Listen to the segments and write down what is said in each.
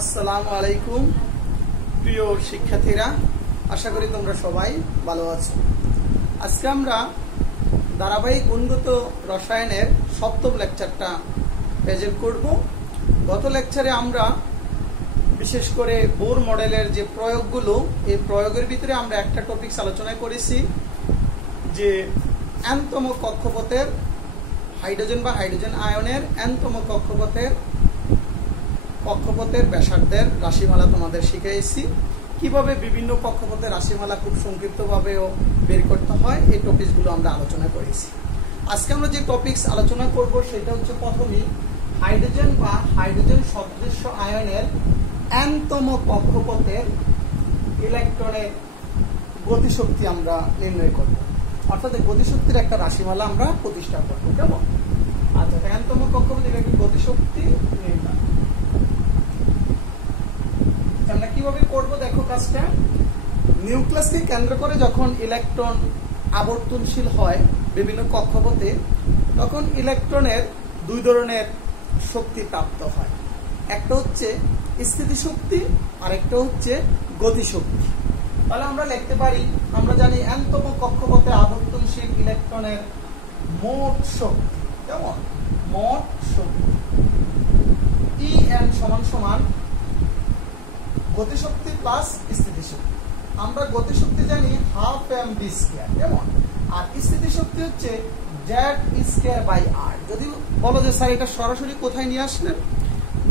আসসালামু আলাইকুম প্রিয় শিক্ষার্থীরা, আশা করি তোমরা সবাই ভালো আছো। আজকে আমরা ধারাবাহিক উন্নত রসায়নের সপ্তম লেকচারটা প্রেজেন্ট করব। গত লেকচারে আমরা বিশেষ করে বোর মডেলের যে প্রয়োগগুলো, এই প্রয়োগের ভিতরে আমরা একটা টপিকস আলোচনা করেছি যে এনতম কক্ষপথের হাইড্রোজেন বা হাইড্রোজেন আয়নের এনতম কক্ষপথের ব্যাসার্ধের রাশিমালা তোমাদের শিখিয়েছি। কিভাবে বিভিন্ন কক্ষপথের রাশিমালা খুব সংক্ষিপ্তভাবেও বের করতে হয়, এই টপিকসগুলো আমরা আলোচনা করেছি। আজকে আমরা যে টপিকস আলোচনা করব সেটা হচ্ছে প্রথমেই হাইড্রোজেন বা হাইড্রোজেন সদৃশ্য আয়নের এনতম কক্ষপথের ইলেকট্রনের গতিশক্তি আমরা নির্ণয় করব, অর্থাৎ গতিশক্তির একটা রাশিমালা আমরা প্রতিষ্ঠা করব। কেমন? আচ্ছা, এনতম কক্ষপথের একটি গতিশক্তি নির্ণয় আমরা কিভাবে করব দেখো কাজটা। নিউক্লিয়াসকে কেন্দ্র করে যখন ইলেকট্রন আবর্তনশীল হয় বিভিন্ন কক্ষপথে, তখন ইলেকট্রনের দুই ধরনের শক্তি প্রাপ্ত হয়। একটা হচ্ছে স্থিতিশক্তি আর একটা হচ্ছে গতিশক্তি। তাহলে আমরা লিখতে পারি, আমরা জানি এনতম কক্ষপথে আবর্তনশীল ইলেকট্রনের মোট শক্তি, কেমন? মোট শক্তি En সমান সমান গতিশক্তি প্লাস স্থিতিশক্তি। আমরা গতিশক্তি জানি হাফ mv স্কয়ার, কেমন? আর স্থিতিশক্তি হচ্ছে z²/r। যদি বলো যে স্যার এটা সরাসরি কোথায় নিয়ে আসলেন,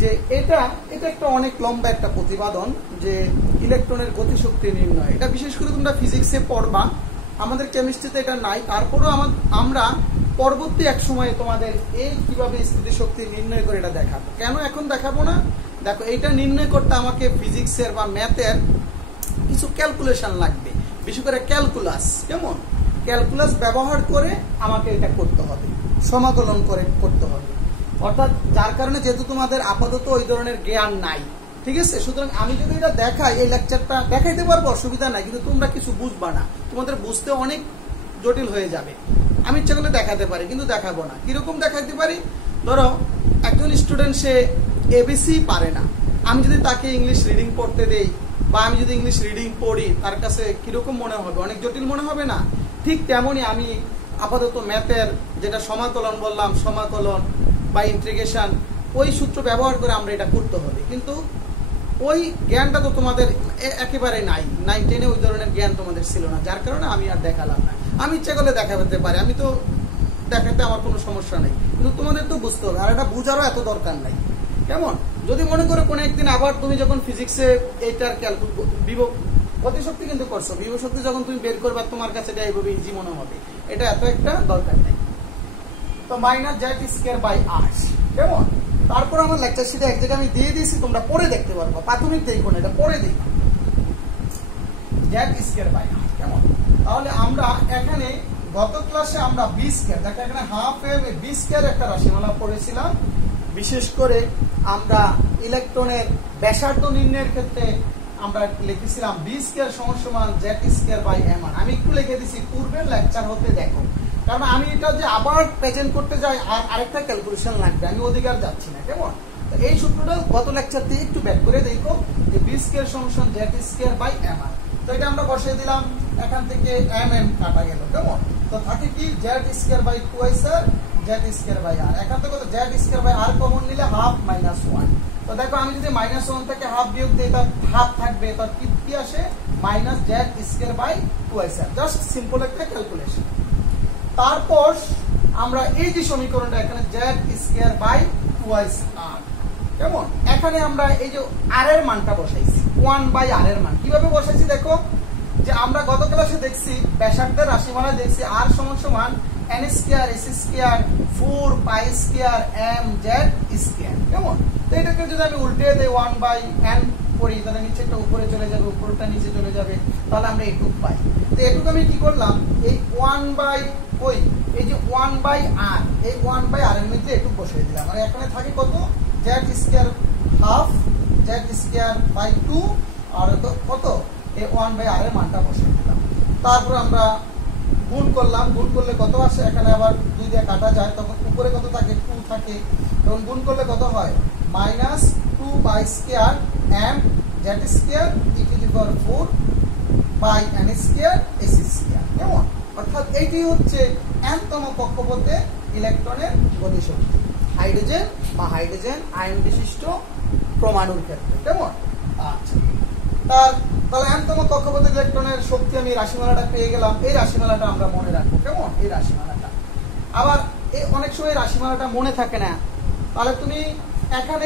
যে এটা একটা অনেক লম্বা একটা প্রতিপাদন যে ইলেকট্রনের গতিশক্তি নির্ণয়। এটা বিশেষ করে তোমরা ফিজিক্সে পড়বা, আমাদের কেমিস্ট্রিতে এটা নাই। তারপরেও আমরা পরবর্তী এক সময়ে তোমাদের এই কিভাবে স্থিতিশক্তি নির্ণয় করে এটা দেখাবো। কেন এখন দেখাবো না? দেখো, এইটা নির্ণয় করতে আমাকে ফিজিক্সের বা ম্যাথের কিছু ক্যালকুলেশন লাগবে, বিশেষ করে ক্যালকুলাস। কেমন? ক্যালকুলাস ব্যবহার করে আমাকে এটা করতে হবে, সমাকলন করে করতে হবে। অর্থাৎ যার কারণে যেহেতু তোমাদের আপাতত ওই ধরনের জ্ঞান নাই, ঠিক আছে? সুতরাং আমি যদি এটা দেখাই, এই লেকচারটা দেখাইতে পারবো, অসুবিধা নাই, কিন্তু তোমরা কিছু বুঝবা না, তোমাদের বুঝতে অনেক জটিল হয়ে যাবে। আমি ইচ্ছা করলে দেখাতে পারি, কিন্তু দেখাবো না। কিরকম দেখাতে পারি? ধরো একজন স্টুডেন্ট, সে এবিসি পারে না, আমি যদি তাকে ইংলিশ রিডিং পড়তে দেই বা আমি যদি ইংলিশ রিডিং পড়ি, তার কাছে কিরকম মনে হবে? অনেক জটিল মনে হবে না? ঠিক তেমনই আমি আপাতত ম্যাথের যেটা সমাকলন বললাম, সমাকলন বা ইন্টিগ্রেশন, ওই সূত্র ব্যবহার করে আমরা এটা করতে হবে। কিন্তু ওই জ্ঞানটা তো তোমাদের একেবারে নাই, 9-10-এ ওই ধরনের জ্ঞান তোমাদের ছিল না, যার কারণে আমি আর দেখালাম না। আমি ইচ্ছা করলে দেখাতে পারি, আমি তো দেখাতে আমার কোনো সমস্যা নেই, কিন্তু তোমাদের তো বুঝতে হবে, আর এটা বুঝারও এত দরকার নাই। কেমন? যদি মনে করো কোনো একদিন আবার তুমি যখন ফিজিক্সে এইটার গতিশক্তি কিন্তু করছো, বিভব শক্তি যখন তুমি বের করবে, তোমার কাছে এটা এইভাবে ইজি মনে হবে, এটা এত একটা দরকার নেই। তো -z²/r, কেমন? তারপর আমার লেকচার শিটে এক জায়গায় আমি দিয়ে দিয়েছি, তোমরা পড়ে দেখতে পারবো, প্রাথমিক দেখো না, এটা পড়ে দেখো, z²/r, কেমন? তাহলে আমরা এখানে গত ক্লাসে আমরা b², দেখো এখানে হাফ m b² একটা রাশিমালা পড়েছিলাম। বিশেষ করে আমরা ইলেকট্রনের ব্যাসার্ধ নির্ণয়ের ক্ষেত্রে আমরা লিখেছিলাম b² সমান z²/m। আমি একটু লিখে দিছি, পূর্বের লেকচার হতে দেখো, কারণ আমি এটা যে আবার প্রেজেন্ট করতে যাই আর আরেকটা ক্যালকুলেশন লাগবে, আমি অধিকার যাচ্ছি না। কেমন? এই সূত্রটা গত লেকচার দিয়ে একটু ব্যাক করে দেখো, যে b² সমান z²/m। তো এটা আমরা বসিয়ে দিলাম, এখান থেকে mm কাটা গেল। কেমন? তো থাকে কি z²/2r, z²/r। এখান থেকে z²/r কমন নিলে হাফ -1। তো দেখো, আমি যদি -1 থেকে হাফ বিয়োগ দিই, তার হাফ থাকবে, তার কি আসে? -z²/2r। জাস্ট সিম্পল একটা ক্যালকুলেশন। তারপর আমরা এই যে সমীকরণটা, এখানে z²/2r, কেমন? এখানে আমরা এই যে r এর মানটা বসাইছি, 1/r এর মান। কিভাবে বসাইছি দেখো, যে আমরা গত ক্লাসে দেখছি ব্যাসার্ধের রাশিমালা দেখছি r সমান n², s², 4π² mz², কেমন? তো এটাকে যদি আমি উল্টে দেই 1/n করি, তাহলে নিচেটা উপরে চলে যাবে, উপরটা নিচে চলে যাবে, তাহলে আমরা এটুক পাই। তো এটুক আমি কি করলাম, এই 1/এই যে 1/r, এই 1/r এর মধ্যে এটুক বসিয়ে দিলাম। আর এখানে থাকে কত? z² হাফ, z²/2, আর কত? এই 1/r এর মানটা বসিয়ে দিলাম। তারপর আমরা গুণ করলাম, গুণ করলে কত আসে? এখানে আবার 2 দিয়ে কাটা যায়, তখন উপরে কত থাকে? 2 থাকে, তখন গুণ করলে কত হয়? Minus 2 by square m z square e to the power 4 by n square s square. কেমন? অর্থাৎ এইটি হচ্ছে n তম কক্ষপথে ইলেকট্রনের গতিশক্তি হাইড্রোজেন বা হাইড্রোজেন আয়ন বিশিষ্ট পরমাণুর ক্ষেত্রে। কেমন? আচ্ছা, তাহলে n তম কক্ষপথে ইলেকট্রনের শক্তি আমি রাশিমালাটা পেয়ে গেলাম। এই রাশিমালাটা আমরা মনে রাখবো। কেমন? এই রাশিমালাটা আবার অনেক সময় রাশিমালাটা মনে থাকে না, তাহলে তুমি এখানে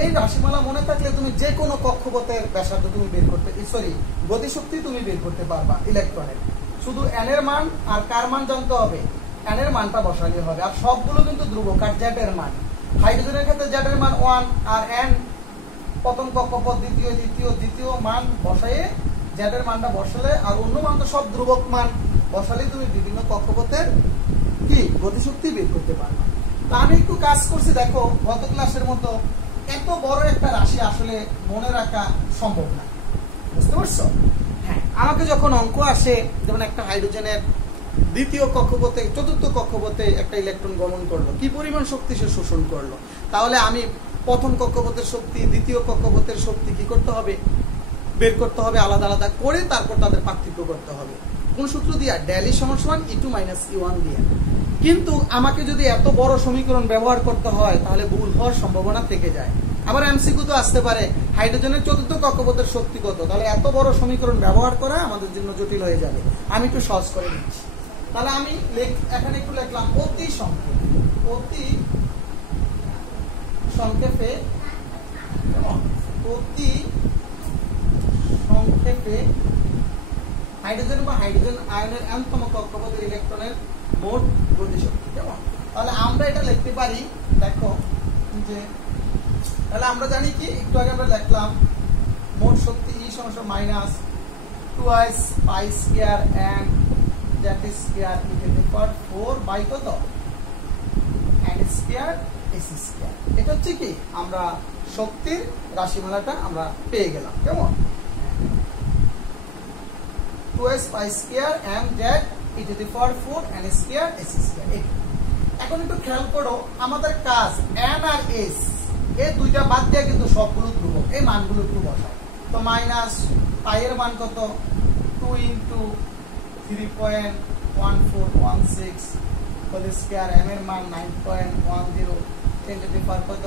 এই রাশিমালা মনে থাকলে তুমি যে কোনো কক্ষপথের ব্যাসার্ধ তুমি বের করতে গতিশক্তি তুমি বের করতে পারবা ইলেকট্রনের। শুধু n এর মান আর কার মান জানতে হবে, n এর মানটা বসালে হবে। আর সবগুলো কিন্তু ধ্রুবক। আর z এর মান, হাইড্রোজেনের ক্ষেত্রে z এর মান 1 আর n প্রথম কক্ষপথ দ্বিতীয় মান বসায়ে z এর মানটা বসালে, আর অন্য মান তো সব ধ্রুবক মান বসালে তুমি বিভিন্ন কক্ষপথের কি গতিশক্তি বের করতে পারবা। তা আমি একটু কাজ করছি, দেখো গত ক্লাসের মতো এত বড় একটা রাশি আসলে মনে রাখা সম্ভব না, বুঝতে পারছো? হ্যাঁ, আমাকে যখন অঙ্ক আসে, যেমন একটা হাইড্রোজেনের দ্বিতীয় কক্ষপথে চতুর্থ কক্ষপথে একটা ইলেকট্রন গমন করলো, কি পরিমাণ শক্তি সে শোষণ করলো, তাহলে আমি প্রথম কক্ষপথের শক্তি দ্বিতীয় কক্ষপথের শক্তি কি করতে হবে, বের করতে হবে আলাদা আলাদা করে, তারপর তাদের পার্থক্য করতে হবে। কোন সূত্র দিয়া? ডেল ই সমান E2 - E1 দিয়ে। কিন্তু আমাকে যদি এত বড় সমীকরণ ব্যবহার করতে হয় তাহলে ভুল হওয়ার সম্ভাবনা থেকে যায়। আবার এমসিকিউ তো আসতে পারে হাইড্রোজেনের চতুর্থ কক্ষপথের শক্তি কত, তাহলে এত বড় সমীকরণ ব্যবহার করা আমাদের জন্য জটিল হয়ে যাবে। আমি একটু সহজ করে নিচ্ছি। তাহলে আমি এখানে একটু লিখলাম অতি সংক্ষেপে হাইড্রোজেন বা হাইড্রোজেন আয়নের n তম কক্ষপথের ইলেকট্রনের মোট গতিশক্তি। কেমন? তাহলে আমরা এটা লিখতে পারি, দেখো যে তাহলে আমরা জানি কি, একটু আগে আমরা লিখলাম মোট শক্তি E = minus 2s pi square m z square e to the power 4 by কত n স্কয়ার s স্কয়ার। এটা হচ্ছে কি আমরা শক্তির রাশিমালাটা আমরা পেয়ে গেলাম। কেমন? 2s pi square m z e to the power 4 n square s square. এখন একটু খেয়াল করো, আমাদের কাজ n আর s এই দুইটা বাদ দিয়ে কিন্তু সবগুলো ধ্রুবক, এই মানগুলো একটু বসাও। তো মাইনাস পাই এর মান কত, 2 * 3.1416 হোল স্কয়ার, m এর মান 9.10 10 টু দি পাওয়ার কত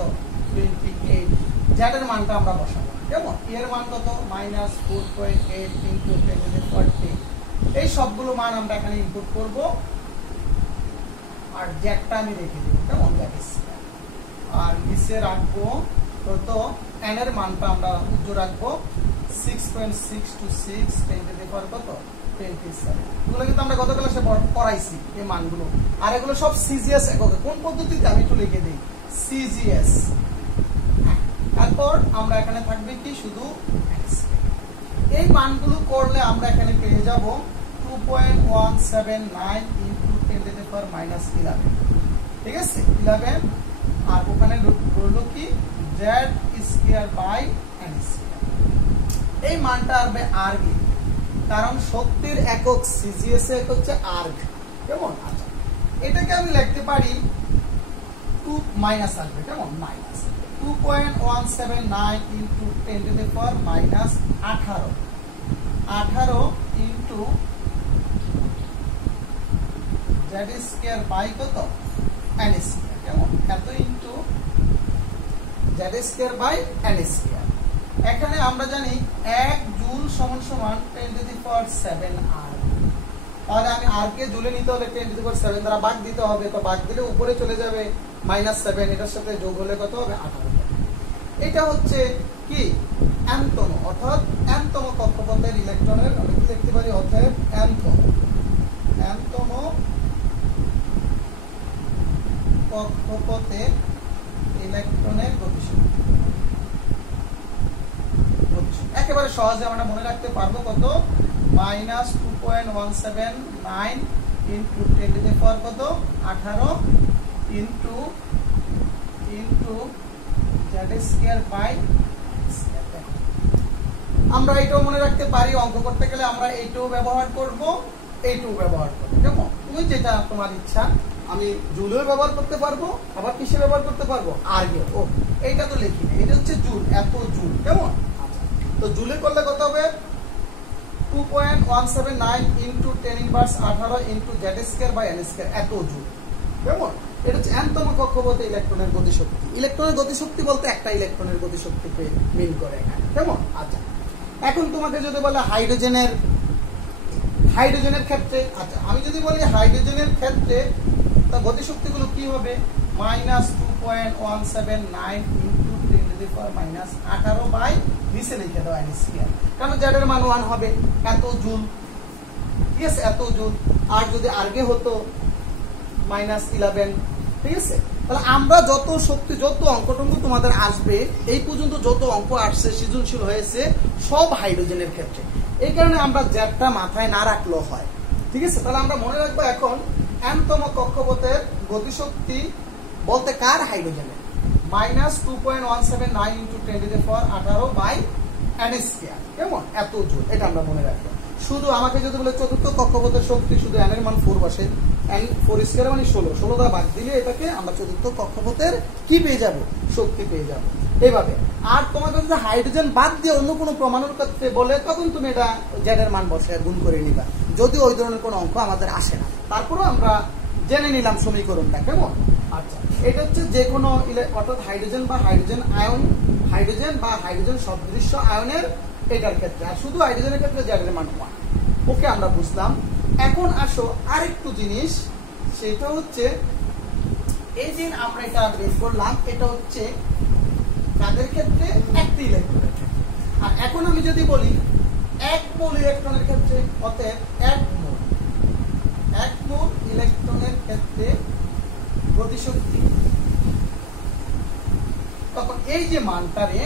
28, z এর মানটা আমরা বসাবো। কেমন? e এর মান কত, -4.8 * 10 টু দি পাওয়ার 10। এই সবগুলো মান আমরা এখানে ইনপুট করব, আর জ্যাকটা আমি রেখে দেব। কেমন? আর নিচে রাখবো কত, n এর মানটা আমরা উজ্জ্ব রাখবো 6.626 10 টু দি পাওয়ার কত 27। এগুলো কিন্তু আমরা গত ক্লাসে পড়াইছি এই মানগুলো। আর এগুলো সব সিজিএস এককে। কোন পদ্ধতিতে আমি একটু লিখে দিই, সিজিএস। তারপর আমরা এখানে থাকবে কি শুধু এই মানগুলো করলে আমরা এখানে পেয়ে যাব 2.179 * 10 টু দি পাওয়ার -11। ঠিক আছে, 11। আর ওখানে রইল কি z square by n square. এই মানটা আসবে আর্গ, কারণ শক্তির একক সিজিএস এর হচ্ছে আর্গ। কেমন? আচ্ছা, এটাকে আমি লিখতে পারি 2 মাইনাস আসবে। কেমন? Minus 2.179 * 10 to the power -18 into z square by কত n স্কয়ার। কেমন? এত into z square by n square. এখানে আমরা জানি 1 joule = 10 to the power 7 r। তাহলে আমি r কে জুলে নিতে হলে 10 টু দি পাওয়ার 7 দ্বারা ভাগ দিতে হবে। তো ভাগ দিলে উপরে চলে যাবে -7, এটার সাথে যোগ হলে কত হবে 18। এটা হচ্ছে কি n তম, অর্থাৎ n তম কক্ষপথের ইলেকট্রনের আমি কি লিখতে পারি, অতএব n তম কক্ষপথে ইলেকট্রনের গতিশক্তি। একেবারে সহজে আমরা মনে রাখতে পারবো কত, -2.179 ইনটু 10 টু দি পাওয়ার কত 18 into z square by square. আমরা এটাও মনে রাখতে পারি, অঙ্ক করতে গেলে আমরা এইটাও ব্যবহার করব, এইটাও ব্যবহার করব। কেমন? তুমি যেটা তোমার ইচ্ছা, আমি জুলেও ব্যবহার করতে পারবো, আবার কিসে ব্যবহার করতে পারবো, আর্গে। এইটা তো লিখি না, এটা হচ্ছে জুল, এত জুল। কেমন? তো জুলে করলে কত হবে? 2.179 into 10 inverse 18 into Z square by N square, এত জুল। কেমন? এটা হচ্ছে এনতম কক্ষপথে ইলেকট্রনের গতিশক্তি। ইলেকট্রনের গতিশক্তি বলতে একটা ইলেকট্রনের গতিশক্তিকে মিন করে এখানে। কেমন? আচ্ছা, এখন তোমাকে যদি বলে হাইড্রোজেনের ক্ষেত্রে, আচ্ছা আমি যদি বলি হাইড্রোজেনের ক্ষেত্রে তা গতিশক্তিগুলো কি হবে? -2.179 ইন্টু 10⁻⁻18 বাই নিচে লিখে দাও এন স্কয়ার, কারণ জেড এর মান 1 হবে, এত জুল। ঠিক আছে, এত জুল। আর যদি আগে হতো -11, ঠিক আছে। তাহলে আমরা যত শক্তি, যত অঙ্কটঙ্ক তোমাদের আসবে এই পর্যন্ত যত অঙ্ক আসছে সৃজনশীল হয়েছে সব হাইড্রোজেনের ক্ষেত্রে। এই কারণে আমরা জেডটা মাথায় না রাখলেও হয়। ঠিক আছে, তাহলে আমরা মনে রাখবো এখন এনতম কক্ষপথের গতিশক্তি বলতে কার? হাইড্রোজেনের। -2.179 ইন্টু 10⁻18 বাই এন স্কয়ার। কেমন? এত জুল। এটা আমরা মনে রাখবো। শুধু আমাকে যদি বলে চতুর্থ কক্ষপথের শক্তি, শুধু এন এর মান 4 বসে, এন 4 স্কয়ার মানে 16 দ্বারা ভাগ দিলে এটাকে আমরা চতুর্থ কক্ষপথের কি পেয়ে যাব? শক্তি পেয়ে যাব। এইভাবে। আর তোমাকে যদি হাইড্রোজেন বাদ দিয়ে অন্য কোনো প্রমাণের ক্ষেত্রে বলে তখন তুমি এটা জেড এর মান বসে গুণ করে নিবা, যদি ওই ধরনের কোনো অঙ্ক আমাদের আসে না। তারপরেও আমরা জেনে নিলাম সমীকরণটা। কেমন? আচ্ছা, এটা হচ্ছে যে কোনো অর্থাৎ হাইড্রোজেন বা হাইড্রোজেন আয়ন, হাইড্রোজেন বা হাইড্রোজেন সদৃশ্য আয়নের এটার ক্ষেত্রে। আর শুধু হাইড্রোজেনের ক্ষেত্রে জেড এর মান 1। ওকে, আমরা বুঝলাম। এখন আসো আরেকটু জিনিস, সেটা হচ্ছে এই যে আমরা এটা বের করলাম, এটা হচ্ছে কাদের ক্ষেত্রে? একটি ইলেকট্রনের ক্ষেত্রে। আর এখন আমি যদি বলি 1 মোল ইলেকট্রনের ক্ষেত্রে, অতএব 1 মোল ইলেকট্রনের ক্ষেত্রে গতিশক্তি, তখন এই যে মানটারে,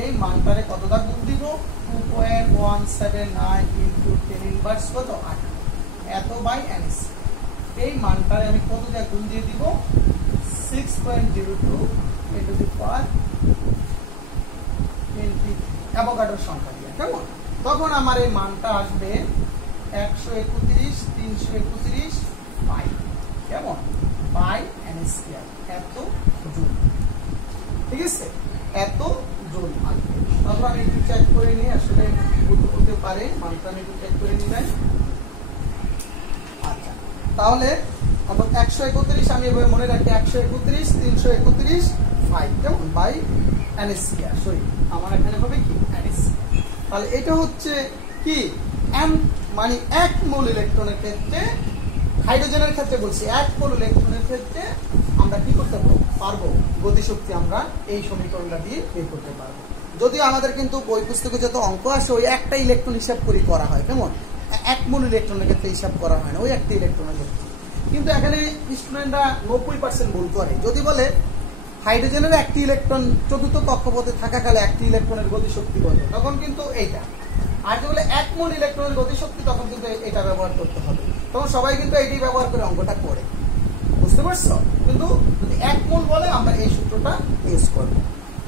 এই মানটারে কতটা গুণ দিব? 2.179 ইন্টু 10 ইনভার্স কত? 18, এত বাই এন স্কয়ার। এই মানটারে আমি কত দিয়ে গুণ দিয়ে দিব? 6.02 ইন্টু দি পাওয়ার 20 অ্যাভোগাড্রোর সংখ্যা দিয়ে। কেমন? তখন আমার এই মানটা আসবে 131 বাই, কেমন? বাই এন স্কয়ার, এত জুল। ঠিক আছে, এত জুল আসবে। তারপর আমি একটু চেক করে নিই, আসলে হতে পারে মানটা আমি একটু চেক করে নিলাম। আচ্ছা, তাহলে 131 আমি এভাবে মনে রাখি, 131 331 5, কেমন? By N square. সরি, আমার এখানে হবে কি? N square. তাহলে এটা হচ্ছে কি? এম মানে 1 মোল ইলেকট্রনের ক্ষেত্রে, হাইড্রোজেনের ক্ষেত্রে বলছি, 1 মোল ইলেকট্রনের ক্ষেত্রে আমরা কি করতে পারবো? গতিশক্তি আমরা এই সমীকরণটা দিয়ে বের করতে পারবো। যদিও আমাদের কিন্তু বই পুস্তকে যত অঙ্ক আসে ওই একটা ইলেকট্রন হিসাব করে করা হয়। কেমন? 1 মোল ইলেকট্রনের ক্ষেত্রে হিসাব করা হয় না, ওই একটা ইলেকট্রনের ক্ষেত্রে। কিন্তু এখানে স্টুডেন্টরা 90% ভুল করে। যদি বলে হাইড্রোজেনের একটি ইলেকট্রন চতুর্থ কক্ষপথে থাকাকালে একটি ইলেকট্রনের গতিশক্তি কত, তখন কিন্তু এইটা। আর যদি বলে 1 মোল ইলেকট্রনের গতিশক্তি, তখন কিন্তু এটা ব্যবহার করতে হবে। তখন সবাই কিন্তু এইটাই ব্যবহার করে অঙ্কটা করে। বুঝতে পারছো? কিন্তু যদি 1 মোল বলে আমরা এই সূত্রটা ইউজ করব।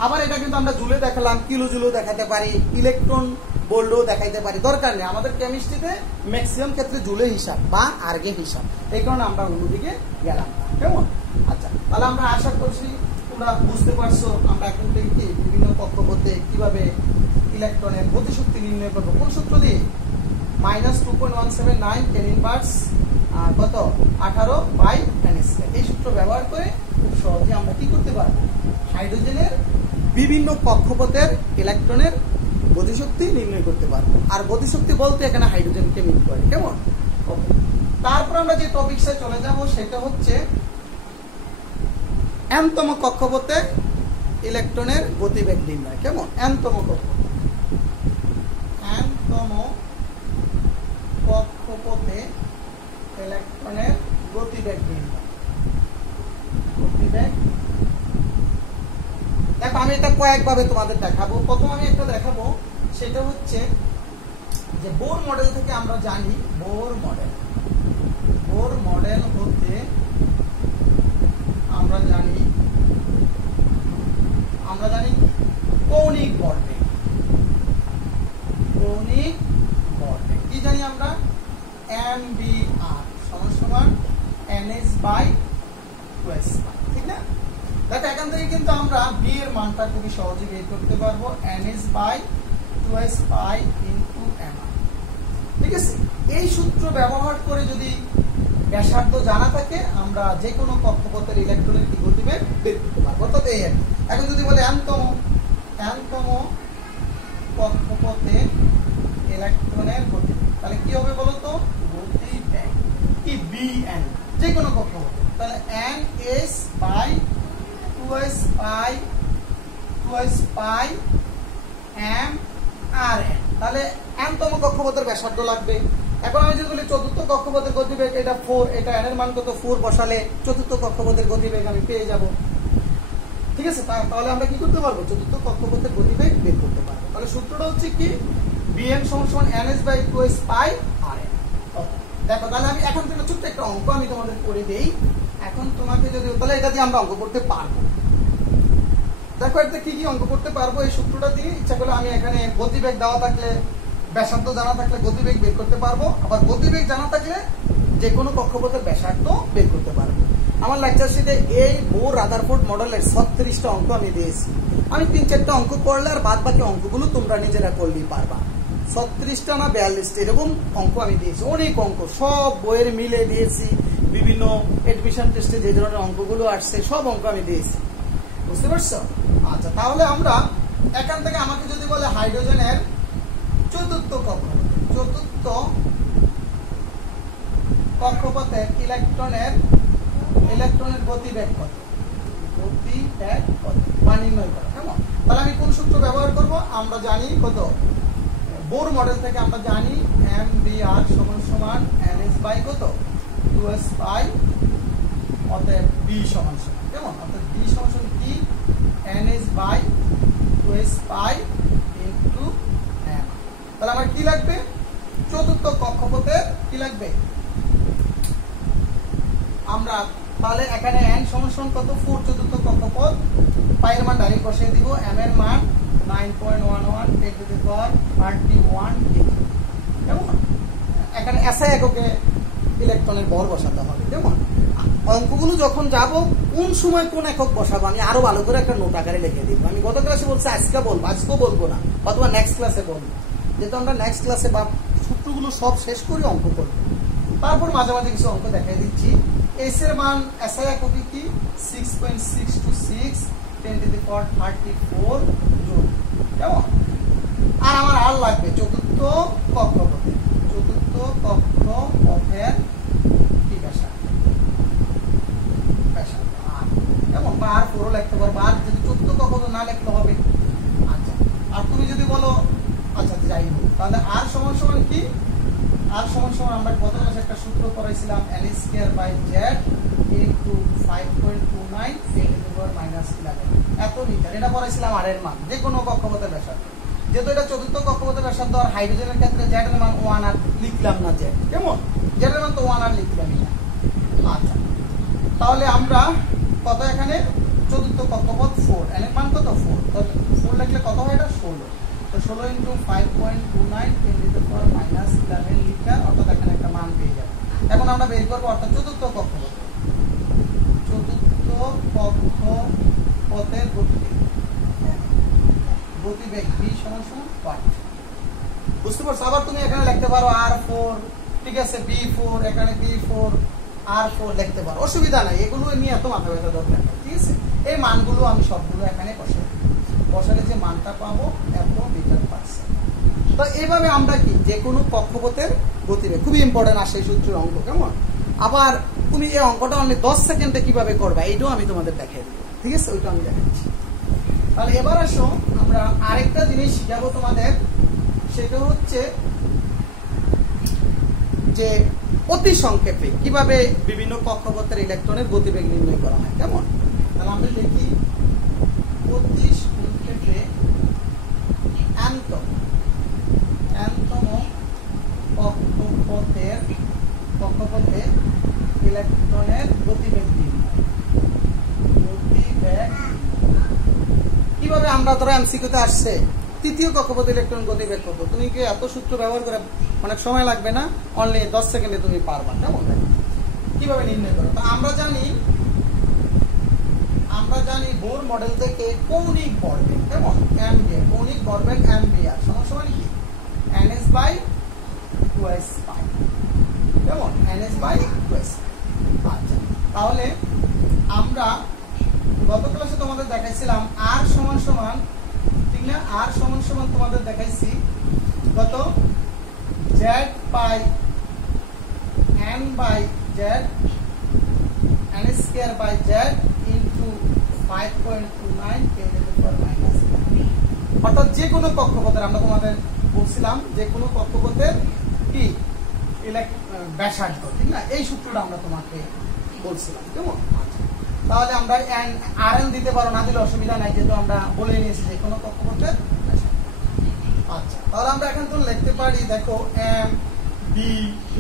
আবার এটা কিন্তু আমরা জুলে দেখালাম, কিলো জুলেও দেখাতে পারি, ইলেকট্রন বললেও দেখাইতে পারি, দরকার নেই। আমাদের কেমিস্ট্রিতে ম্যাক্সিমাম ক্ষেত্রে জুলে হিসাব বা আর্গে হিসাব, এই কারণে আমরা অন্যদিকে গেলাম। কেমন? আচ্ছা, তাহলে আমরা আশা করছি তোমরা বুঝতে পারছো আমরা এখন থেকে কি বিভিন্ন কক্ষপথে কিভাবে ইলেকট্রনের গতিশক্তি নির্ণয় করবো। কোন সূত্র দিয়ে? -2.179 10 ইনভার্স কত? 18 বাই এন স্কয়ার। এই সূত্র ব্যবহার করে খুব সহজে আমরা কি করতে পারবো? হাইড্রোজেনের বিভিন্ন কক্ষপথের ইলেকট্রনের গতিশক্তি নির্ণয় করতে পারবো। আর গতিশক্তি বলতে এখানে হাইড্রোজেনকে মিন করে। কেমন? তারপর আমরা যে টপিকসে চলে যাব সেটা হচ্ছে এনতম কক্ষপথে ইলেকট্রনের গতিবেগ নির্ণয়। কেমন? এনতম কক্ষপথে ইলেকট্রনের গতিবেগ নির্ণয়। দেখো, আমি এটা কয়েকভাবে তোমাদের দেখাবো। প্রথম আমি একটা দেখাবো, সেটা হচ্ছে যে বোর মডেল থেকে আমরা জানি, বোর মডেল হতে আমরা জানি কৌণিক ভরবেগ। কি জানি আমরা? mvr = nh/2s, ঠিক না? দেখো, এখান থেকে কিন্তু আমরা বি এর মানটা খুবই সহজে বের করতে পারবো ns by 2s pi into mr। ঠিক আছে, এই সূত্র ব্যবহার করে যদি ব্যাসার্ধ জানা থাকে আমরা যে কোনো কক্ষপথের ইলেকট্রনের কি গতিবেগ বের করতে পারবো। অর্থাৎ এই এখন যদি বলে nতম কক্ষপথে ইলেকট্রনের গতিবেগ, তাহলে কি হবে বলো তো? গতিবেগ কি bn, যে কোনো কক্ষপথে, তাহলে ns by 2s pi mrn। তাহলে nতম কক্ষপথের ব্যাসার্ধ লাগবে। এখন আমি যদি বলি চতুর্থ কক্ষপথের গতিবেগ, এটা 4, এটা n এর মান কত 4 বসালে চতুর্থ কক্ষপথের গতিবেগ আমি পেয়ে যাব। ঠিক আছে, তাহলে আমরা কি করতে পারবো? চতুর্থ কক্ষপথের গতিবেগ বের করতে পারবো। তাহলে সূত্রটা হচ্ছে কি bn সমান ns by 2s pi rn। দেখো, তাহলে আমি এখন থেকে ছোট্ট একটা অঙ্ক আমি তোমাদের করে দেই। এখন তোমাকে যদি, তাহলে এটা দিয়ে আমরা অঙ্ক করতে পারবো। দেখো এটা কি কি অঙ্ক করতে পারবো এই সূত্রটা দিয়ে। ইচ্ছা করলে আমি এখানে গতিবেগ দেওয়া থাকলে, ব্যাসার্ধ জানা থাকলে গতিবেগ বের করতে পারবো, আবার গতিবেগ জানা থাকলে যে কোনো কক্ষপথের ব্যাসার্ধ বের করতে পারবো। আমার লেকচার শিটে এই বোর রাদারফোর্ড মডেলের 36টা অঙ্ক আমি দিয়েছি। আমি 3-4টা অঙ্ক করলে আর বাদ বাকি অঙ্কগুলো তোমরা নিজেরা করলেই পারবা। 36টা না 42টা এরকম অঙ্ক আমি দিয়েছি, অনেক অঙ্ক, সব বইয়ের মিলে দিয়েছি। বিভিন্ন এডমিশন টেস্টে যে ধরনের অঙ্কগুলো আসছে সব অঙ্ক আমি দিয়েছি, বুঝতে পারছো? আচ্ছা, তাহলে আমরা এখান থেকে আমাকে যদি বলে হাইড্রোজেনের চতুর্থ কক্ষপথের ইলেকট্রনের গতিবেগ কত, মান নির্ণয় করা, কেমন? তাহলে আমি কোন সূত্র ব্যবহার করব? আমরা জানি কত, বোর মডেল থেকে আমরা জানি mvr সমান ns বাই কত 2s পাই, অতএব b সমান কেমন, অর্থাৎ b সমান কি ns by 2s pi into m। তাহলে আমার কি লাগবে? চতুর্থ কক্ষপথের কি লাগবে আমরা, তাহলে এখানে n সমান কত 4, চতুর্থ কক্ষপথ, পাই এর মান ডাইরেক্ট বসিয়ে দিব, m এর মান 9.11 10 টু দি পাওয়ার 31 ডিগ্রি। কেমন? এখানে SI এককে ইলেকট্রনের ভর বসাতে হবে। কেমন? অঙ্কগুলো যখন যাব কোন সময় কোন একক বসাবো আমি আরো ভালো করে একটা নোট আকারে লিখে দিব। আমি গত ক্লাসে বলছি আজকেও বলবো না, অথবা নেক্সট ক্লাসে বলবো, যেহেতু আমরা নেক্সট ক্লাসে বা সূত্রগুলো সব শেষ করে অঙ্ক করব। তারপর মাঝে মাঝে কিছু অঙ্ক দেখাই দিচ্ছি। এস এর মান SI এককে কি 6.626 10 টু দি পাওয়ার 34 জুল। কেমন? আর আমার আর লাগবে চতুর্থ কক্ষপথের কি ব্যাসার্ধ, আর কেমন, বা আর 4 লিখতে পারবো, আর যদি চতুর্থ কক্ষপথ না লিখতে হবে। আচ্ছা, আর তুমি যদি বলো, আচ্ছা যাই হোক, তাহলে আর সমান কি, আর সমান আমরা গত ক্লাসে একটা সূত্র পড়াইছিলাম L²/Z ইনটু 5.29 10 টু দি পাওয়ার -11 এত মিটার। এটা পড়াইছিলাম আর এর মান যে কোনো কক্ষপথের ব্যাসার্ধ। যেহেতু এটা চতুর্থ কক্ষপথের ব্যাসার্ধ, আর হাইড্রোজেনের ক্ষেত্রে Z এর মান 1 আর লিখলাম না, Z কেমন, Z এর মান তো 1 আর লিখলামই না। আচ্ছা, তাহলে আমরা কত, এখানে চতুর্থ কক্ষপথ 4, n এর মান কত 4, তাহলে 4 লিখলে কত হয়, এটা 16। তো 16 into 5.29 10 to the power -11 litre, অর্থাৎ এখানে একটা মান পেয়ে যাবে। এখন আমরা বের করব, অর্থাৎ চতুর্থ কক্ষপথের গতিবেগ v সমান কত, বুঝতে পারছো? আবার তুমি এখানে লিখতে পারো r4, ঠিক আছে, b4, এখানে b4 r4 লিখতে পারো, অসুবিধা নাই, এগুলো নিয়ে এত মাথা ব্যথা দরকার নেই। ঠিক আছে, এই মানগুলো আমি সবগুলো এখানে বসালে যে মানটা পাবো এত মিটার পার সেকেন্ড। তো এইভাবে আমরা কি যে কোনো কক্ষপথের গতিবেগ, খুবই ইম্পর্টেন্ট আসে এই সূত্রের অঙ্ক। কেমন? আবার তুমি এই অঙ্কটা অনলি 10 সেকেন্ডে কিভাবে করবা এইটাও আমি তোমাদের দেখাই দেবো। ঠিক আছে, ওইটা আমি দেখাচ্ছি। তাহলে এবার আসো আমরা আরেকটা জিনিস শিখাবো তোমাদের, সেটা হচ্ছে যে অতি সংক্ষেপে কিভাবে বিভিন্ন কক্ষপথের ইলেকট্রনের গতিবেগ নির্ণয় করা হয়। কেমন? তাহলে আমরা লিখি অতি সংক্ষেপে nতম কক্ষপথে ইলেকট্রনের গতিবেগ নির্ণয়। কিভাবে আমরা, ধরো এমসিকিউতে আসছে তৃতীয় কক্ষপথ ইলেকট্রন গতিবেগ কত, তুমি কি এত সূত্র ব্যবহার করে অনেক সময় লাগবে না, অনলি 10 সেকেন্ডে তুমি পারবা। কেমন? কিভাবে নির্ণয় করো? তো আমরা জানি জানি বোর মডেল থেকে কৌণিক ভরবেগ, কেমন এমবিআর, কৌণিক ভরবেগ এমবিআর সমান সমান কি ns বাই 2s পাই, কেমন ns বাই 2s। আচ্ছা, তাহলে আমরা গত ক্লাসে তোমাদের দেখাইছিলাম r সমান সমান, ঠিক না, r সমান সমান তোমাদের দেখাইছি কত z pi n by z n square by z into 5.29 10 to the power minus. অর্থাৎ যে কোনো কক্ষপথের, আমরা তোমাদের বলছিলাম যে কোনো কক্ষপথের কি ব্যাসার্ধ, ঠিক না, এই সূত্রটা আমরা তোমাকে বলছিলাম, কেমন। তাহলে আমরা rn দিতে পারো, না দিলে অসুবিধা নাই, যেহেতু আমরা বলে নিয়েছি যে কোনো কক্ষপথের ব্যাসার্ধ। আচ্ছা, তাহলে আমরা এখন তো লিখতে পারি, দেখো m b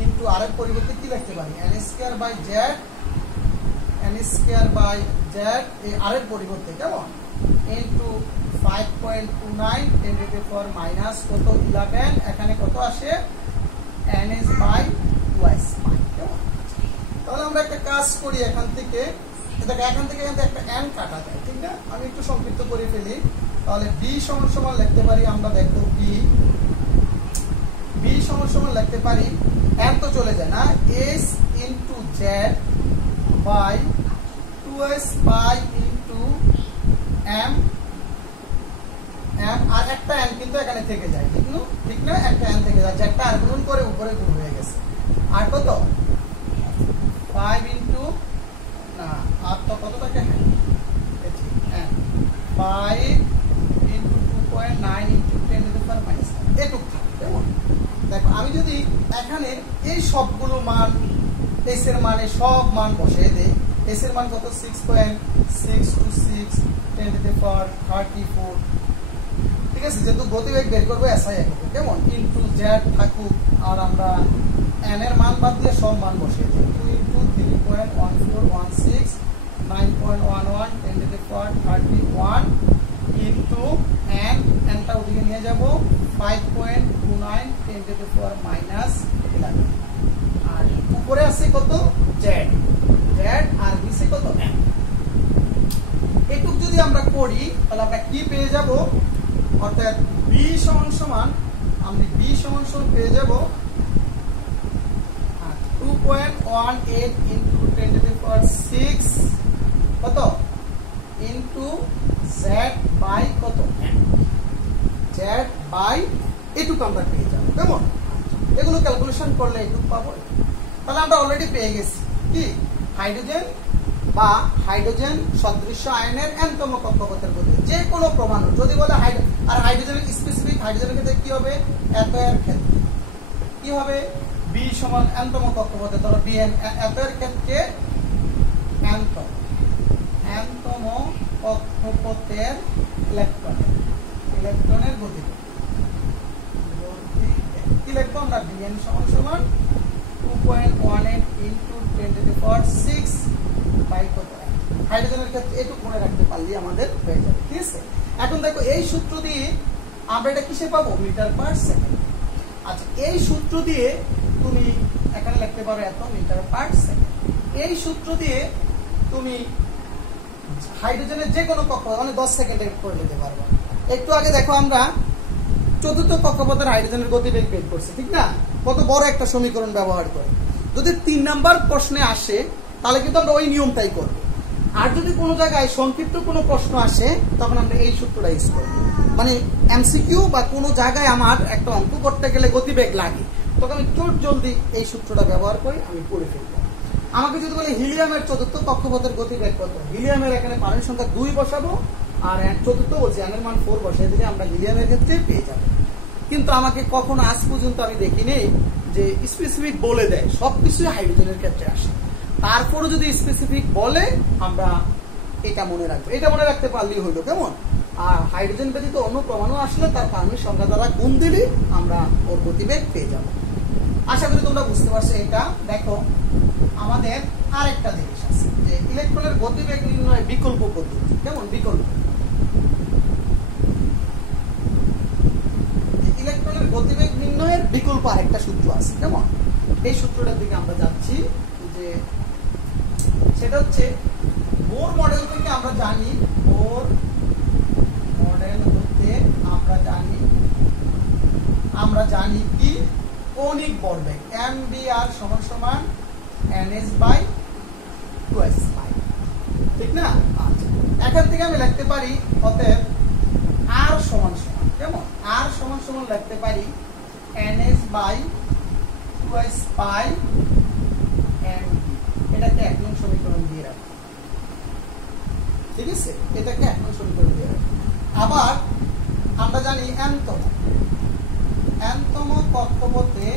ইনটু r এর পরিবর্তে কি লিখতে পারি n square by z, n square by z এই r এর পরিবর্তে, কেমন into 5.29 10 to the power minus কত 11, এখানে কত আসে ns বাই 2s পাই, কেমন। তাহলে আমরা একটা কাজ করি, এখান থেকে একটা n কাটা যায়, ঠিক না, আমি একটু সংক্ষিপ্ত করে ফেলি। তাহলে b সমান সমান লিখতে পারি আমরা, দেখো b সমান সমান লিখতে পারি, n তো চলে যায় না, s into z by 2s pi into m, আর একটা n কিন্তু এখানে থেকে যায়, ঠিক না, একটা n থেকে যায়, একটা আর গুণ করে উপরে গুণ হয়ে গেছে, আর কত 5 ইনটু না আর তো কত থাকে, হ্যাঁ 5 into 2.9 into 10 to the power minus এটুক থাকে, কেমন। দেখো আমি যদি এখানে এই সবগুলো মান, s এর মানে সব মান বসিয়ে দেই, s এর মান কত 6.626 10 টু দি পাওয়ার 34, ঠিক আছে, যেহেতু গতিবেগ বের করবো SI এককে, কেমন, ইনটু z থাকুক, আর আমরা n এর মান বাদ দিয়ে সব মান বসিয়ে দিই, 2 into 3.1416 9.11 10 to the power 31 into n টা ওদিকে নিয়ে যাব 5.29 10 টু দি পাওয়ার মাইনাস 11, আর উপরে আছে কত z আর নিচে কত n। এটুক যদি আমরা করি তাহলে আমরা কি পেয়ে যাব, অর্থাৎ b সমান সমান আমরা b সমান সমান পেয়ে যাব 2.18 ইনটু 10 টু দি পাওয়ার 6 কত ইনটু z বাই কত z বাই এটুকু আমরা পেয়ে যাব, কেমন। এগুলো ক্যালকুলেশন করলে এটুকু পাবো। তাহলে আমরা অলরেডি পেয়ে গেছি কি হাইড্রোজেন বা হাইড্রোজেন সদৃশ্য আয়নের n তম কক্ষপথের গতি, যে কোনো প্রমাণ যদি বলে আর হাইড্রোজেনের স্পেসিফিক, হাইড্রোজেনের ক্ষেত্রে কি হবে, এতয়ের ক্ষেত্রে কি হবে b সমান n তম কক্ষপথে, ধরো bn, এতয়ের ক্ষেত্রে n তম কক্ষপথের ইলেকট্রনের গতি কি লিখবো আমরা, bn সমান সমান 2.18 into 10 to the power 6 by কত। হাইড্রোজেনের ক্ষেত্রে এটুকু মনে রাখতে পারলে আমাদের হয়ে যাবে, ঠিক আছে। এখন দেখো এই সূত্র দিয়ে আমরা এটা কিসে পাবো, মিটার পার সেকেন্ড। আচ্ছা, এই সূত্র দিয়ে তুমি এখানে লিখতে পারো এত মিটার পার সেকেন্ড। এই সূত্র দিয়ে তুমি হাইড্রোজেনের যে কোনো কক্ষপথ মানে 10 সেকেন্ডে করে নিতে পারবো। একটু আগে দেখো আমরা চতুর্থ কক্ষপথের হাইড্রোজেনের গতিবেগ বের করছি, ঠিক না, কত বড় একটা সমীকরণ ব্যবহার করে। যদি 3 নাম্বার প্রশ্নে আসে তাহলে কিন্তু আমরা ওই নিয়মটাই করব, আর যদি কোনো জায়গায় সংক্ষিপ্ত কোনো প্রশ্ন আসে তখন আমরা এই সূত্রটা ইউজ করব। মানে এমসিকিউ বা কোনো জায়গায় আমার একটা অঙ্ক করতে গেলে গতিবেগ লাগে, তখন আমি চট জলদি এই সূত্রটা ব্যবহার করে আমি করে ফেলবো। আমাকে যদি বলে হিলিয়ামের চতুর্থ কক্ষপথের গতিবেগ কত, হিলিয়ামের এখানে পানির সংখ্যা 2 বসাবো, আর চতুর্থ বলছি n এর মান 4 বসিয়ে দিলে আমরা হিলিয়ামের ক্ষেত্রে পেয়ে যাবো। কিন্তু আমাকে কখনো আজ পর্যন্ত আমি দেখিনি যে স্পেসিফিক বলে দেয়, সবকিছু হাইড্রোজেনের ক্ষেত্রে আসে, তারপরে যদি স্পেসিফিক বলে আমরা এটা মনে রাখবো। এটা মনে রাখতে পারলেই হইলো, কেমন। আর হাইড্রোজেন ব্যতীত অন্য প্রমাণও আসলে তার পারমিট সংখ্যা দ্বারা গুণ দিলে আমরা ওর গতিবেগ পেয়ে যাব। আশা করি তোমরা বুঝতে পারছো। এটা দেখো আমাদের আরেকটা জিনিস আছে যে ইলেকট্রনের গতিবেগ নির্ণয় বিকল্প পদ্ধতি, কেমন বিকল্প। ইলেকট্রনের গতিবেগ নির্ণয়ের বিকল্প আরেকটা সূত্র আছে, কেমন। এই সূত্রটার দিকে আমরা যাচ্ছি, যে সেটা হচ্ছে বোর মডেল থেকে আমরা জানি ভরবেগ এম বি আর সমান সমান NS বাই 2S পাই, ঠিক না? আচ্ছা, এখান থেকে আমি লিখতে পারি অতএব আর সমান সমান, কেমন? আর সমান সমান লিখতে পারি NS by 2S pi MB। এটাকে 1 নং সমীকরণ দিয়ে রাখি, ঠিক আছে? এটাকে 1 নং সমীকরণ দিয়ে রাখি। আবার আমরা জানি nতম কক্ষপথে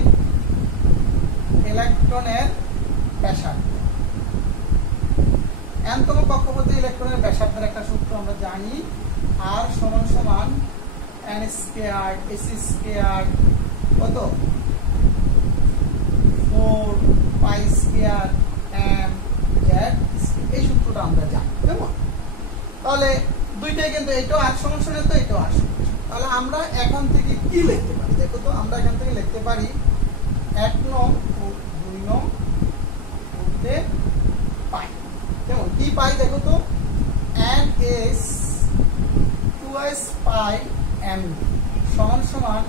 ইলেকট্রনের ব্যাসার্ধ, nতম কক্ষপথে ইলেকট্রনের ব্যাসার্ধের একটা সূত্র আমরা জানি, আর সমান সমান n স্কয়ার s স্কয়ার কত 4 পাই স্কয়ার m z। এই সূত্রটা আমরা জানি, কেমন? তাহলে দুইটাই কিন্তু এটাও আর সমান সমান, তো এটাও আর সমান। তাহলে আমরা এখান থেকে কি লিখতে পারি? দেখো তো, আমরা এখান থেকে লিখতে পারি 1 নং ও 2 নং করতে পাই, কেমন? কি পাই দেখো তো, NS 2S পাই MB সমান সমান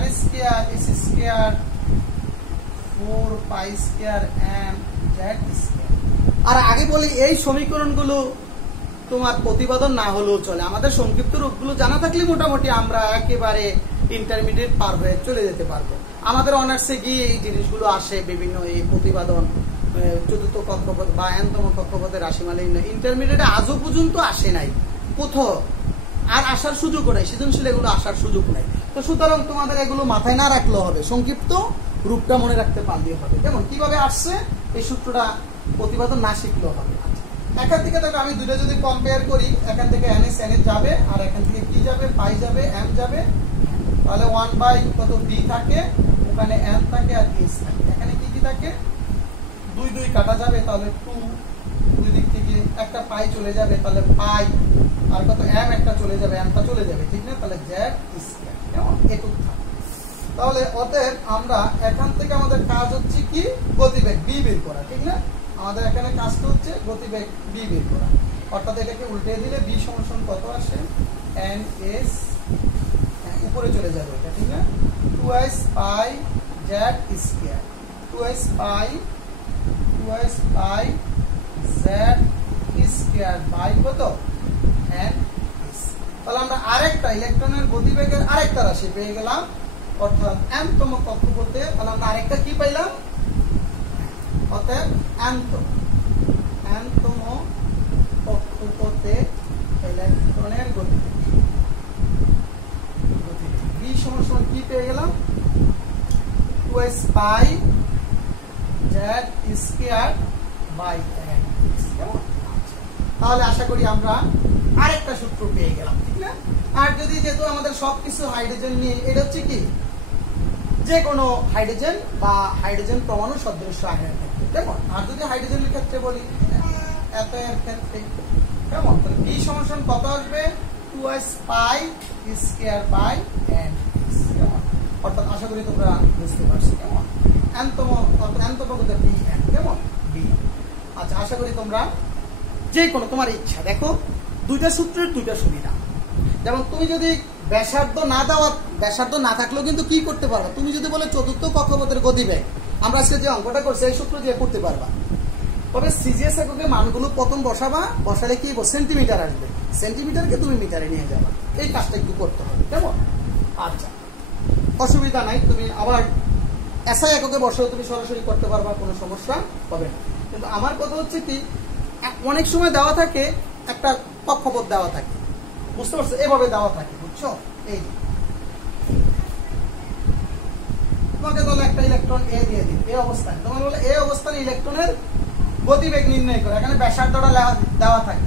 n square s square 4 pi square m z square. আর আগে বলি এই সমীকরণগুলো তোমার প্রতিপাদন না হলেও চলে, আমাদের সংক্ষিপ্ত রূপগুলো জানা থাকলে মোটামুটি আমরা একেবারে ইন্টারমিডিয়েট পার হয়ে চলে যেতে পারবো। আমাদের অনার্সে গিয়ে এই জিনিসগুলো আসে, বিভিন্ন এই প্রতিপাদন, চতুর্থ কক্ষপথ বা nতম কক্ষপথের রাশিমালা ইন্টারমিডিয়েটে আজও পর্যন্ত আসে নাই, কোথাও আর আসার সুযোগ নাই, সৃজনশীল এগুলো আসার সুযোগ নাই। তো সুতরাং তোমাদের এগুলো মাথায় না রাখলেও হবে, সংক্ষিপ্ত রূপটা মনে রাখতে পারলেই হবে। যেমন কিভাবে আসছে এই সূত্রটা প্রতিপাদন না শিখলেও হবে। এখান থেকে দেখো আমি দুটো যদি কম্পেয়ার করি, এখান থেকে NS যাবে, আর এখান থেকে কি যাবে, পাই যাবে, m যাবে। তাহলে 1 বাই কত b থাকে, ওখানে n থাকে আর s থাকে। এখানে কি কি থাকে, 2 2 কাটা যাবে, তাহলে 2, দুই দিক থেকে একটা পাই চলে যাবে, তাহলে পাই, আর কত m একটা চলে যাবে, mটা চলে যাবে, ঠিক না? তাহলে z স্কয়ার, কেমন? এটুক থাকে। তাহলে অতএব আমরা এখান থেকে আমাদের কাজ হচ্ছে কি, গতিবেগ b বের করা, ঠিক না? আমাদের এখানে কাজটা হচ্ছে গতিবেগ b বের করা, অর্থাৎ এটাকে উল্টে দিলে b সমান কত আসে, NS উপরে চলে যাবে এটা, ঠিক না? 2S pi z square, 2S pi z square by কত, NS। তাহলে আমরা আরেকটা ইলেকট্রনের গতিবেগের আরেকটা রাশি পেয়ে গেলাম, অর্থাৎ nতম কক্ষপথে। তাহলে আমরা আরেকটা কি পাইলাম, অতএব nতম কক্ষপথে ইলেকট্রনের গতিবেগ b সমান সমান কি পেয়ে গেলাম, 2s pi z square by NS। তাহলে আশা করি আমরা আরেকটা সূত্র পেয়ে গেলাম, ঠিক না? আর যদি যেহেতু আমাদের সবকিছু হাইড্রোজেন নিয়ে, এটা হচ্ছে কি, যে কোনো হাইড্রোজেন বা হাইড্রোজেন পরমাণু সদৃশ্য আয়নের ক্ষেত্রে, কেমন? আর যদি হাইড্রোজেনের ক্ষেত্রে বলি, এত এর ক্ষেত্রে কেমন, তাহলে b সমান কত আসবে, 2s pi square by NS, কেমন? অর্থাৎ আশা করি তোমরা বুঝতে পারছো, কেমন? nতম কত b n, কেমন? b। আচ্ছা, আশা করি তোমরা যে কোনো তোমার ইচ্ছা, দেখো দুইটা সূত্রের দুইটা সুবিধা। যেমন তুমি যদি ব্যাসার্ধ না থাকলেও কিন্তু কি করতে পারবা, তুমি যদি বলে চতুর্থ কক্ষপথের গতিবেগ, আমরা আজকে যে অঙ্কটা করছি এই সূত্র দিয়ে করতে পারবা। তবে সিজিএস এককে মানগুলো প্রথম বসালে কি সেন্টিমিটার আসবে, সেন্টিমিটারকে তুমি মিটারে নিয়ে যাবা, এই কাজটা একটু করতে হবে, কেমন? আচ্ছা, অসুবিধা নাই, তুমি আবার এসআই এককে বসাও তুমি সরাসরি করতে পারবা, কোনো সমস্যা হবে না। কিন্তু আমার কথা হচ্ছে কি, অনেক সময় দেওয়া থাকে একটা কক্ষপথ দেওয়া থাকে, বুঝতে পারছো, এভাবে দেওয়া থাকে, বুঝছো? এই তোমাকে তাহলে একটা ইলেকট্রন এ দিয়ে দিন, এই অবস্থানে, তোমার বলে এই অবস্থানে ইলেকট্রনের গতিবেগ নির্ণয় করে, এখানে ব্যাসার্ধটা দেওয়া থাকে,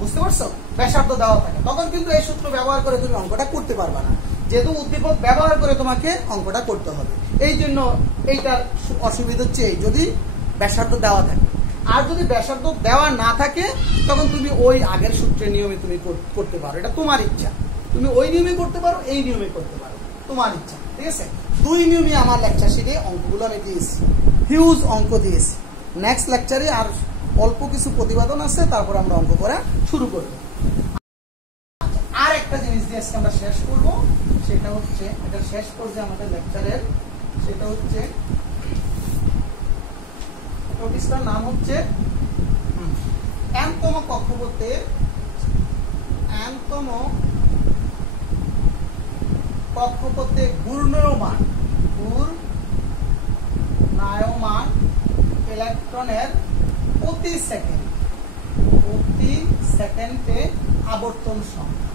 বুঝতে পারছো? ব্যাসার্ধ দেওয়া থাকে, তখন কিন্তু এই সূত্র ব্যবহার করে তুমি অঙ্কটা করতে পারবা না, যেহেতু উদ্দীপক ব্যবহার করে তোমাকে অঙ্কটা করতে হবে। এই জন্য এইটার অসুবিধা হচ্ছে এই, যদি ব্যাসার্ধ দেওয়া থাকে। আর যদি ব্যাসার্ধ দেওয়া না থাকে, তখন তুমি ওই আগের সূত্রের নিয়মে তুমি করতে পারো, এটা তোমার ইচ্ছা, তুমি ওই নিয়মে করতে পারো, এই নিয়মে করতে পারো, তোমার ইচ্ছা, ঠিক আছে? দুই নিয়মে আমার লেকচার শিটে অঙ্কগুলো আমি দিয়েছি, হিউজ অঙ্ক দিয়েছি। নেক্সট লেকচারে আর অল্প কিছু প্রতিপাদন আছে, তারপর আমরা অঙ্ক করা শুরু করবো। আর একটা জিনিস দিয়ে আজকে আমরা শেষ করবো, সেটা হচ্ছে এটা শেষ পর্যায়ে আমাদের লেকচারের সেটা হচ্ছে টপিকটার নাম হচ্ছে n-তম কক্ষপথের ঘূর্ণায়মান ইলেকট্রনের প্রতি সেকেন্ডে আবর্তন সংখ্যা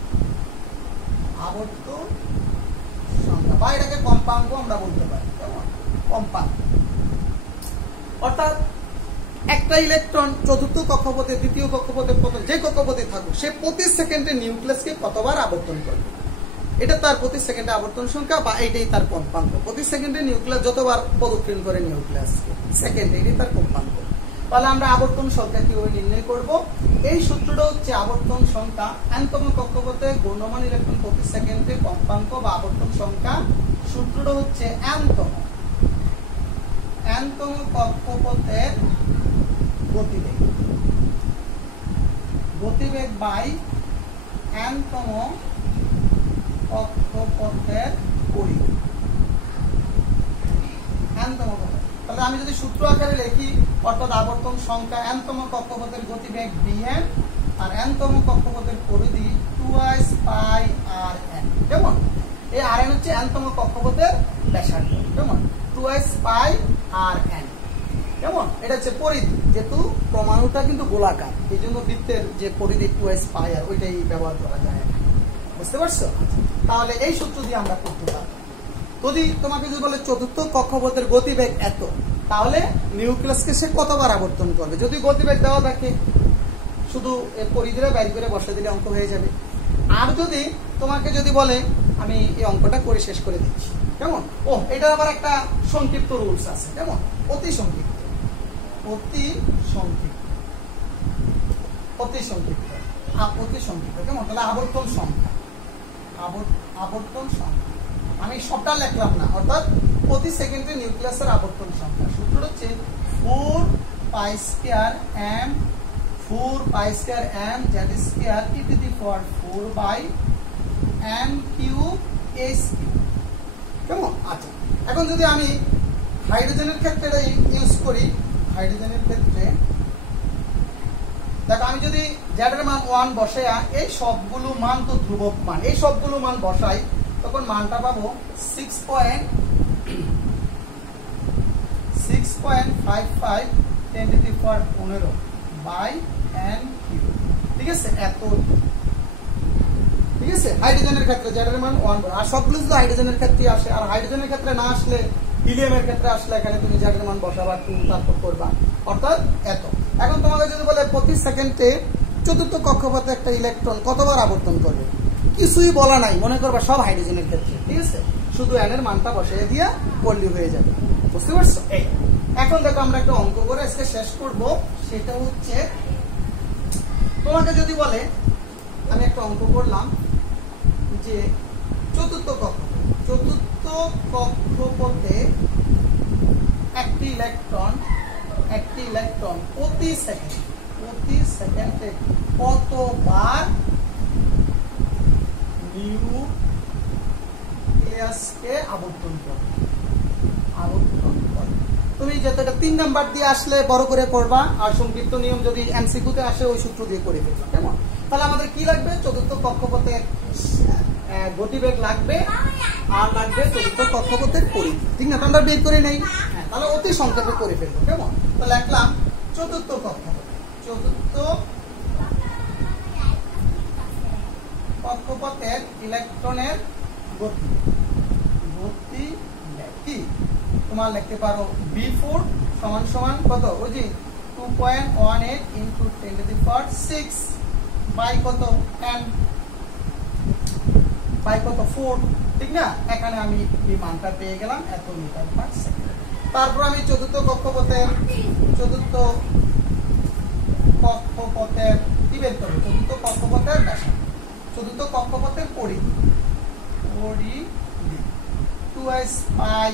বা এটাকে কম্পাঙ্ক আমরা বলতে পারি। কেমন? কম্পাঙ্ক। অর্থাৎ একটা ইলেকট্রন চতুর্থ কক্ষপথে, দ্বিতীয় কক্ষপথে, যে কক্ষপথে থাকুক, সে প্রতি সেকেন্ডে নিউক্লিয়াসকে কতবার আবর্তন করবে, এটা তার প্রতি সেকেন্ডে আবর্তন সংখ্যা বা এটাই তার কম্পাঙ্ক। প্রতি সেকেন্ডে নিউক্লিয়াস যতবার প্রদক্ষিণ করে নিউক্লিয়াসকে, সেকেন্ডে, এটাই তার কম্পাঙ্ক। তাহলে আমরা আবর্তন সংখ্যা কিভাবে নির্ণয় করব? এই সূত্রটা হচ্ছে আবর্তন সংখ্যা n-তম কক্ষপথে ঘূর্ণমান ইলেকট্রন প্রতি সেকেন্ডে কম্পাঙ্ক বা আবর্তন সংখ্যা। সূত্রটা হচ্ছে n-তম কক্ষপথের গতিবেগ বাই n-তম কক্ষপথের পরিধি। n-তম কক্ষপথ, তাহলে আমি যদি সূত্র আকারে লিখি, অর্থাৎ আবর্তন সংখ্যা n-তম কক্ষপথের গতিবেগ bn আর n-তম কক্ষপথের পরিধি 2s পাই rn। কেমন? এই rn হচ্ছে n-তম কক্ষপথের ব্যাসার্ধ। কেমন? 2s পাই rn। কেমন? এটা হচ্ছে পরিধি, যেহেতু পরমাণুটা কিন্তু গোলাকার, এই জন্য বৃত্তের যে পরিধি 2s পাই আর ওইটাই ব্যবহার করা যায়। বুঝতে পারছো? তাহলে এই সূত্র দিয়ে আমরা করতে পারবো। যদি তোমাকে যদি বলে চতুর্থ কক্ষপথের গতিবেগ এত, তাহলে নিউক্লিয়াসকে সে কতবার আবর্তন করবে? যদি গতিবেগ দেওয়া থাকে, শুধু এর পরিধিটা বাইর করে বসে দিলে অঙ্ক হয়ে যাবে। আর যদি তোমাকে যদি বলে, আমি এই অঙ্কটা করে শেষ করে দিচ্ছি। কেমন? এটা আবার একটা সংক্ষিপ্ত রুলস আছে। কেমন? অতি সংক্ষিপ্ত। কেমন? তাহলে আবর্তন সংখ্যা, আমি সবটা লিখলাম না, অর্থাৎ প্রতি সেকেন্ডে নিউক্লিয়াসের আবর্তন সংখ্যা। সূত্র হচ্ছে 4 pi square m z² e to the power 4 by m cube s cube। কেমন? আচ্ছা, এখন যদি আমি হাইড্রোজেনের ক্ষেত্রে ইউজ করি, হাইড্রোজেনের ক্ষেত্রে দেখো, আমি যদি z এর মান 1 বসাই, এই সবগুলো মান তো ধ্রুবক মান, এই সবগুলো মান বসাই, তখন মানটা পাবো 6.55 10 to the power 15 by n cube। ঠিক আছে? এত। ঠিক আছে? হাইড্রোজেনের ক্ষেত্রে z এর মান 1, আর সবগুলো যদি হাইড্রোজেনের ক্ষেত্রে আসে, আর হাইড্রোজেনের ক্ষেত্রে না আসলে হিলিয়ামের ক্ষেত্রে আসলে এখানে তুমি z এর মান বসাবা 2, তারপর করবা, অর্থাৎ এত। এখন তোমাকে যদি বলে প্রতি সেকেন্ডে চতুর্থ কক্ষপথে একটা ইলেকট্রন কতবার আবর্তন করবে, কিছুই বলা নাই, মনে করবা সব হাইড্রোজেনের ক্ষেত্রে। ঠিক আছে? শুধু n এর মানটা বসিয়ে দিয়ে করলে হয়ে যাবে। বুঝতে পারছো? এখন দেখো, আমরা একটা অঙ্ক করে আজকে শেষ করব। সেটা হচ্ছে, তোমাকে যদি বলে, আমি একটা অঙ্ক করলাম যে চতুর্থ কক্ষপথে একটি ইলেকট্রন প্রতি সেকেন্ডে কতবার নিউক্লিয়াসকে আবর্তন করে। তুমি যেটা 3 নাম্বার দিয়ে আসলে বড় করে পড়বা, আর সংক্ষিপ্ত নিয়ম যদি এমসিকিউতে আসে ওই সূত্র দিয়ে করে ফেলবা। কেমন? তাহলে আমাদের কি লাগবে? চতুর্থ কক্ষপথের গতিবেগ লাগবে, আর লাগবে চতুর্থ কক্ষপথের পরিধি। ঠিক না? আমরা বের করে নেই। তাহলে অতি সংক্ষেপে করে ফেলবো। কেমন? তো লিখলাম চতুর্থ কক্ষপথের ইলেকট্রনের গতিবেগ কি তোমার লিখতে পারো b4 সমান সমান কত? ওই যে 2.18 into 10 to the power 6 by কত? 10 বাই কত? 4। ঠিক না? এখানে আমি এই মানটা পেয়ে গেলাম, এত মিটার পার সেকেন্ড। তারপর আমি চতুর্থ কক্ষপথের কি বের করবো? চতুর্থ কক্ষপথের ব্যাসার্ধ, চতুর্থ কক্ষপথের পরিধি 2s পাই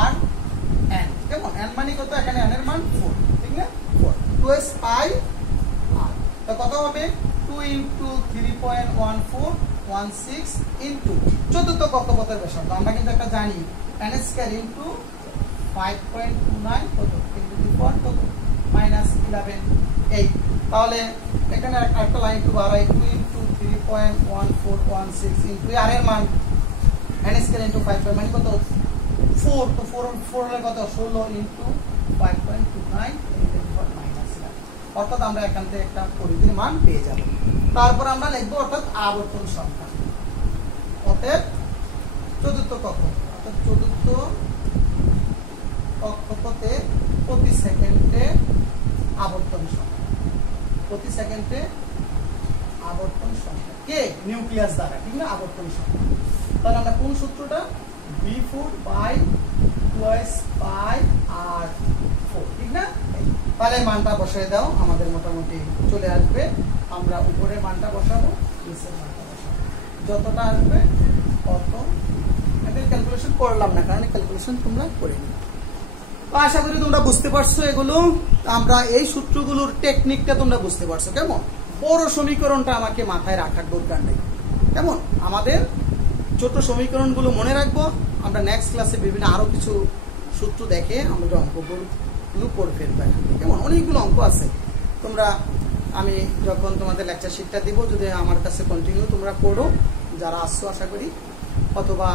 আর n। কেমন? n মানে কত? এখানে n এর মান 4। ঠিক না? 4 2s পাই আর, তো কত হবে? 2 into 3.14 5.16 ইন্টু চতুর্থ কক্ষপথের ব্যাসার্ধ আমরা কিন্তু একটা জানি n স্কয়ার ইন্টু 5.29 কত ইন্টু দি পাওয়ার কত -11 8 তাহলে এখানে একটা লাইন একটু বাড়াই 2 ইন্টু 3.1416 ইন্টু আর এর মান n স্কয়ার ইন্টু 5 মানে কত 4 তো 4 এর কত 16 ইন্টু 5.29 অর্থাৎ আমরা এখান থেকে একটা পরিধির মান পেয়ে যাব তারপর আমরা লিখব অর্থাৎ আবর্তন সংখ্যা অতএব চতুর্থ কক্ষপথে প্রতি সেকেন্ডে আবর্তন সংখ্যা কে নিউক্লিয়াস দ্বারা ঠিক না আবর্তন সংখ্যা তাহলে আমরা কোন সূত্রটা v4/2s/r4 ঠিক না তাহলে মানটা বসায় দাও আমাদের মোটামুটি চলে আসবে আমরা উপরের মানটা বসাবো নিচের মানটা বসাবো যতটা আসবে তত এদের ক্যালকুলেশন করলাম না কারণ ক্যালকুলেশন তোমরা করে নিও তো আশা করি তোমরা বুঝতে পারছো এগুলো আমরা এই সূত্রগুলোর টেকনিকটা তোমরা বুঝতে পারছো কেমন বড় সমীকরণটা আমাকে মাথায় রাখার দরকার নেই কেমন আমাদের ছোট সমীকরণগুলো মনে রাখবো আমরা নেক্সট ক্লাসে বিভিন্ন আরো কিছু সূত্র দেখে আমরা অঙ্কগুলো করে ফেলবো কেমন অনেকগুলো অঙ্ক আছে তোমরা আমি যখন তোমাদের লেকচার শিটটা দিব যদি আমার কাছে কন্টিনিউ তোমরা পড়ো যারা আসছো আশা করি অথবা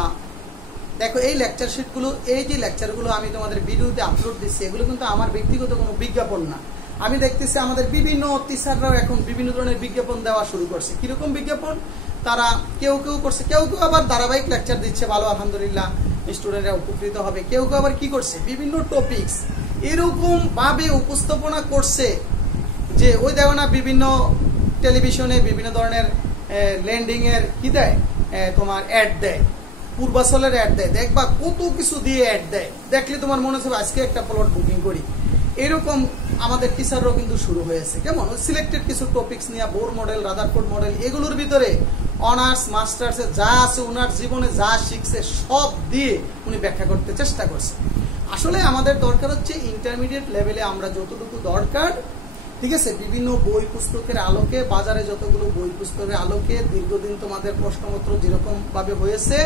দেখো এই লেকচার শিটগুলো এই যে লেকচারগুলো আমি তোমাদের ভিডিওতে আপলোড দিচ্ছি এগুলো কিন্তু আমার ব্যক্তিগত কোনো বিজ্ঞাপন না আমি দেখতেছি আমাদের বিভিন্ন টিচাররাও এখন বিভিন্ন ধরনের বিজ্ঞাপন দেওয়া শুরু করছে কিরকম বিজ্ঞাপন তারা কেউ করছে কেউ আবার ধারাবাহিক লেকচার দিচ্ছে ভালো আলহামদুলিল্লাহ স্টুডেন্টরা উপকৃত হবে কেউ আবার কি করছে বিভিন্ন টপিকস এরকম ভাবে উপস্থাপনা করছে যে ওই দেখো না বিভিন্ন টেলিভিশনে বিভিন্ন ধরনের ল্যান্ডিং এর কি দেয় তোমার অ্যাড দেয় পূর্বাচলের অ্যাড দেয় দেখবা কত কিছু দিয়ে অ্যাড দেয় দেখলে তোমার মনে হচ্ছে আজকে একটা প্লট বুকিং করি এরকম আমাদের টিচাররাও কিন্তু শুরু হয়েছে কেমন সিলেক্টেড কিছু টপিকস নিয়ে বোর মডেল রাদারফোর্ড মডেল এগুলোর ভিতরে অনার্স মাস্টার্সে যা আছে ওনার জীবনে যা শিখছে সব দিয়ে উনি ব্যাখ্যা করতে চেষ্টা করছে আসলে আমাদের দরকার হচ্ছে ইন্টারমিডিয়েট লেভেলে আমরা যতটুকু দরকার ঠিক আছে বিভিন্ন বই পুস্তকের আলোকে বাজারে যতগুলো বই পুস্তকের আলোকে দীর্ঘদিন তোমাদের প্রশ্নপত্র যেরকম ভাবে হয়েছে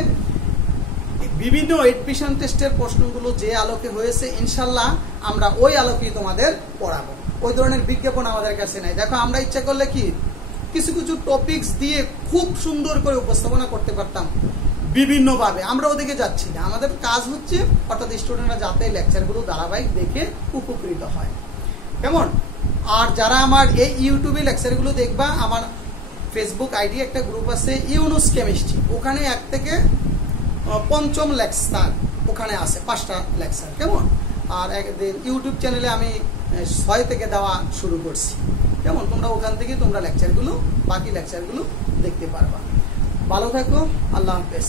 বিভিন্ন এডমিশন টেস্টের প্রশ্নগুলো যে আলোকে হয়েছে ইনশাল্লাহ আমরা ওই আলোকেই তোমাদের পড়াবো ওই ধরনের বিজ্ঞাপন আমাদের কাছে নাই দেখো আমরা ইচ্ছা করলে কি কিছু কিছু টপিকস দিয়ে খুব সুন্দর করে উপস্থাপনা করতে পারতাম বিভিন্নভাবে আমরা ওদিকে যাচ্ছি না আমাদের কাজ হচ্ছে অর্থাৎ স্টুডেন্টরা যাতে লেকচারগুলো ধারাবাহিক দেখে উপকৃত হয় কেমন আর যারা আমার এই ইউটিউবে লেকচারগুলো দেখবা আমার ফেসবুক আইডি একটা গ্রুপ আছে ইউনুস কেমিস্ট্রি ওখানে 1 থেকে 5ম লেকচার ওখানে আছে 5টা লেকচার কেমন আর একদিন ইউটিউব চ্যানেলে আমি 6 থেকে দেওয়া শুরু করছি কেমন তোমরা ওখান থেকে তোমরা লেকচারগুলো বাকি লেকচারগুলো দেখতে পারবা ভালো থাকো আল্লাহ হাফেজ